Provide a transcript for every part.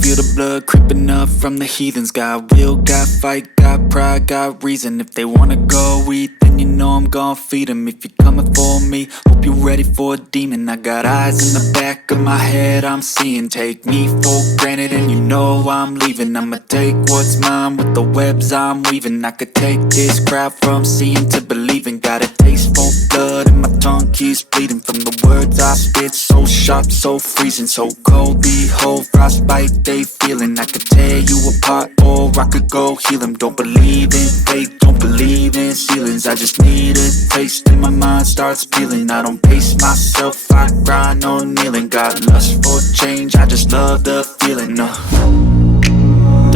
feel the blood creeping up from the heathens. Got will, got fight, got pride, got reason. If they wanna go eat, then you know I'm gon' feed them. If you're coming for me, hope you're ready for a demon. I got eyes in the back of my head, I'm seeing. Take me for granted and you know I'm leaving. I'ma take what's mine with the webs I'm weaving. I could take this crowd from seeing to believing. Got a taste for blood and my tongue keeps bleeding from the words I spit. So sharp, so freezing, so cold. Behold, frostbite they feeling. I could tear you apart or I could go heal them. Don't believe in fate, don't believe in ceilings. I just need a taste and my mind starts peeling. I don't pace myself, I grind on kneeling. Got lust for change, I just love the feeling.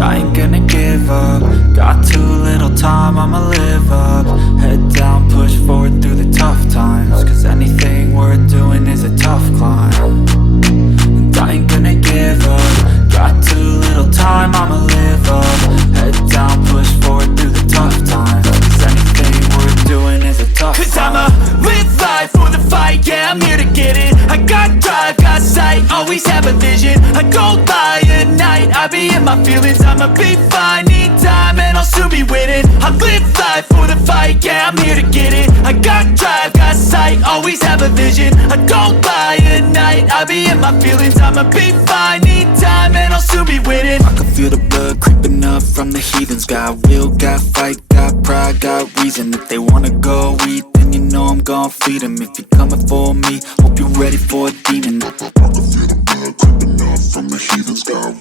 I ain't gonna give up. Got too little time, I'ma live up. Head down, push forward through the tough times. Cause anything worth doing is a tough climb. And I ain't gonna give up. Got too little time, I'ma live up. Head down, push forward through the tough times. Cause anything worth doing is a tough climb. Cause I'ma live life for the fight, yeah, I'm here to get it. I got drive, got sight, always have a vision. I go by at night, I be in my feelings. I'ma be fine, need time and I'll soon be winning. I live life for the fight, yeah, I'm here to get it. I got drive, got sight, always have a vision. I go by at night, I be in my feelings. I'ma be fine, need time and I'll soon be winning. I can feel the blood creeping up from the heathens. Got will, got fight, got pride, got reason. If they wanna go eat, then you know I'm gon' feed them. If you're coming for me, hope you're ready for a demon. I can feel the blood creeping up from the heathens. Got